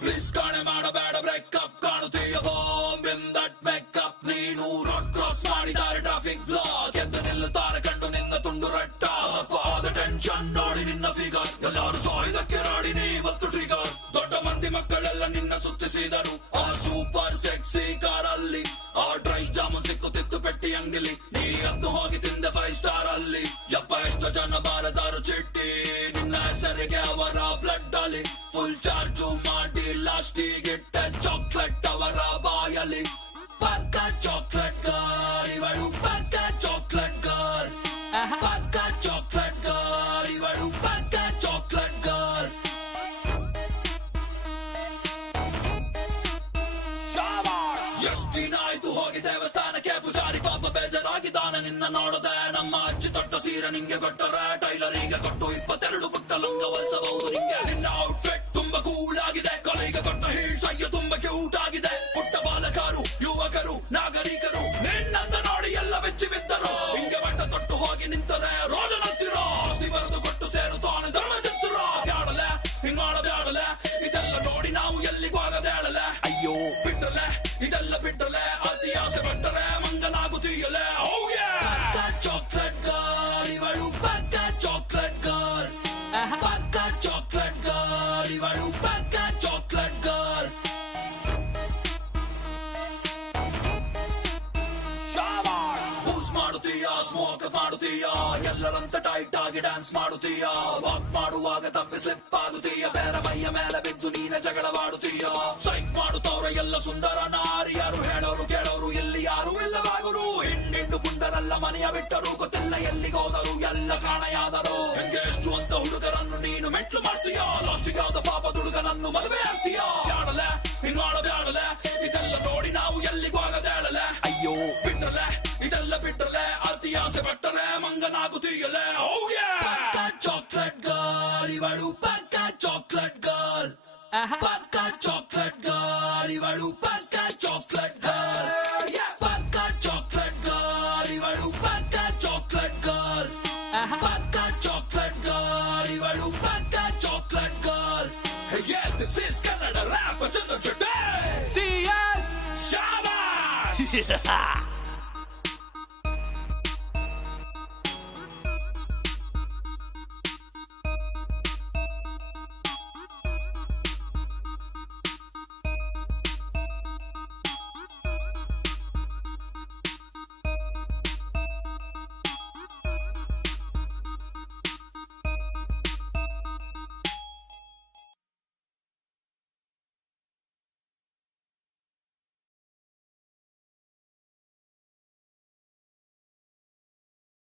Please ಕಾಣೆ ಮಾಡಬೇಡ breakup ಕಾಣುತ್ತೀಯ ಬಾಂಬ್ ಇನ್ ದಟ್ ಮೇಕಪ್ ನೀನು ರೋಡ್ ಕ್ರಾಸ್ ಮಾಡಿದ್ದಾರೆ ಟ್ರಾಫಿಕ್ ಬ್ಲಾಕ್ ಎದ್ದು ನಿಲ್ಲುತ್ತಾರೆ ಕಂಡು ನಿನ್ನ ತುಂಡು ರಟ್ಟ ಆದ ಟೆನ್ಷನ್ ನೋಡಿ ನಿನ್ನ ಫಿಗರ್ ಎಲ್ಲರೂ ಸಾಯ್ದಕ್ಕೆ ರಾಡಿ ನೀ ಮತ್ತು ಟ್ರಿಗರ್ ದೊಡ್ಡ ಮಂದಿ ಮಕ್ಕಳೆಲ್ಲ ನಿನ್ನ ಸುತ್ತಿಸಿದರು ಆ ಸೂಪರ್ ಸೆಕ್ಸಿ ಕಾರಲ್ಲಿ ಆ ಡ್ರೈ ಜಾಮೂನ್ ಸಿಕ್ಕುತ್ತಿತ್ತು ಪೆಟ್ಟಿ ಅಂಗಲಿ ನೀ ಅದ್ದು ಹೋಗಿ ತಿಂದೆ 5 ಸ್ಟಾರ್ ಅಲ್ಲಿ ಯಪ್ಪ ಎಷ್ಟು ಜನ ಬಾರದಾರು ಚಿಟ್ಟಿ ನಿನ್ನ ಹೆಸರಿಗೆ ಅವರ ಬ್ಲಡ್ ಅಲ್ಲಿ ಫುಲ್ ಚಾರ್ಜು ಮಾಡಿ ಲಾಸ್ಟಿಗಿಟ್ಟ ಚಾಕ್ಲೇಟ್ ಅವರ ಬಾಯಲ್ಲಿ ಪಕ್ಕ ಚಾಕ್ಲೇಟ್ ಗರ್ಲ್ ಇವಳು ಪಕ್ಕ ಚಾಕ್ಲೇಟ್ ಗರ್ಲ್ ಪಕ್ಕ ಚಾಕ್ಲೇಟ್ ಗರ್ಲ್ ಇವಳು ಪಕ್ಕ ಚಾಕ್ಲೇಟ್ ಗರ್ಲ್ ಎಷ್ಟು ದಿನ ಆಯ್ತು ಹೋಗಿ ದೇವಸ್ಥಾನಕ್ಕೆ ಪೂಜಾರಿ ಪಾಪ ಬೇಜಾರಾಗಿದ್ದಾನೆ ನಿನ್ನ ನೋಡದೆ ನಮ್ಮ ಅಜ್ಜಿ ತೊಟ್ಟ ಸೀರೆ ನಿಂಗೆ ಕೊಟ್ಟರೆ ಟೈಲರಿಗೆ ಕೊಟ್ಟು 22 ಪುಟ್ಟ ಲಂಗ ಹೊಲಿಸಬಹುದು ನಿಂಗೆ ನಿನ್ನ ಔಟ್ಫಿಟ್ ತುಂಬಾ ಕೂಲ್ ಆಗಿದೆ ಕಲೆಗೆ ಕೊಟ್ಟ ಹೀಲ್ಸ್ ಅಯ್ಯೋ ತುಂಬಾ ಕ್ಯೂಟ್ ಆಗಿದೆ ಪುಟ್ಟ ಬಾಲಕರು ಯುವಕರು ನಾಗರಿಕರು ನಿನ್ನಂತ ನೋಡಿ ಎಲ್ಲ ಬೆಚ್ಚಿ ಬಿದ್ದರು ಹಿಂಗೆ ಬಟ್ಟ ತೊಟ್ಟು ಹೋಗಿ ನಿಂತರೆ ರೋಡ್ ನಂತಿರೋ ಬರೆದು ಕೊಟ್ಟು ಸೇರುತ್ತಾನೆ ಧರ್ಮ ಚಿತ್ರ ಬ್ಯಾಡಲೆ ಹಿಂಗ್ ಮಾಡಬ್ಯಾಡಲೆ ಇದೆಲ್ಲ ನೋಡಿ ನಾವು ಎಲ್ಲಿಗೂ ಆಗದೇಳಲೆ ಅಯ್ಯೋ ಬಿಟ್ಟಲೆ ಇದೆಲ್ಲ ಬಿಟ್ಟಲೆ ಅತಿ ಆಸೆ ಪಟ್ಟರೆ ಮಂಗನಾಗುತ್ತೀಯಲೆ ಚಾಕ್ಲೇಟ್ ಗರ್ಲ್ ಇವಳು ಪಕ್ಕ ಚಾಕ್ಲೇಟ್ ಗರ್ಲ್ ಪಕ್ಕ ಚಾಕ್ಲೇಟ್ ಗರ್ಲ್ ಇವಳು ಪಕ್ಕ ಚಾಕ್ಲೇಟ್ ಗರ್ಲ್ ಬೂಸ್ ಮಾಡುತ್ತೀಯ ಸ್ಮೋಕ್ ಮಾಡುತ್ತೀಯ ಎಲ್ಲರಂತ ಟೈಟ್ ಆಗಿ ಡ್ಯಾನ್ಸ್ ಮಾಡುತ್ತೀಯ ವಾಕ್ ಮಾಡುವಾಗ ತಪ್ಪಿ ಸ್ಲಿಪ್ ಆಗುತ್ತೀಯ ಬೇರೆ ಮೈಯ ಮೇಲೆ ಬಿದ್ದು ನೀನ ಜಗಳವಾಡುತ್ತೀಯ ಸೈಕ್ ಮಾಡುತ್ತವ್ರ ಎಲ್ಲ ಸುಂದರ ನಾರಿಯರು ಹೇಳೋರು ಕೇಳೋರು ಇಲ್ಲಿ ಯಾರು ಇಲ್ಲವಾಗರು ಹಿಂಡಿಂಡು ಪುಂಡರೆಲ್ಲ ಮನೆಯ ಬಿಟ್ಟರು ಗೊತ್ತಿಲ್ಲ ಎಲ್ಲಿಗೋದರು ಎಲ್ಲ ಕಾಣೆಯಾದರು ಹೆಂಗೆ ಎಷ್ಟು ಅಂತ ಹುಡುಗರನ್ನು ನೀನು ಮೆಟ್ಲು ಮಾಡ್ತೀಯ ಲಾಸ್ಟಿಗೆ ಆದ ಪಾಪ ಹುಡುಗನನ್ನು ಮದುವೆ ಆಗ್ತೀಯ ಬ್ಯಾಡಲೆ ಹಿಂಗ್ ಮಾಡಬ್ಯಾಡಲೆ ಇದೆಲ್ಲ ನೋಡಿ ನಾವು ಎಲ್ಲಿಗೂ ಆಗದೇಳಲೆ ಅಯ್ಯೋ ಬಿಟ್ಟಲೆ ಇದೆಲ್ಲ ಬಿಟ್ಟಲೆ ಅತಿ ಆಸೆ ಪಟ್ಟರೆ ಮಂಗನಾಗುತ್ತೀಯಲೆ ಚಾಕ್ಲೇಟ್ ಗರ್ಲ್ ಇವಳು ಪಕ್ಕ ಚಾಕ್ಲೇಟ್ ಗರ್ಲ್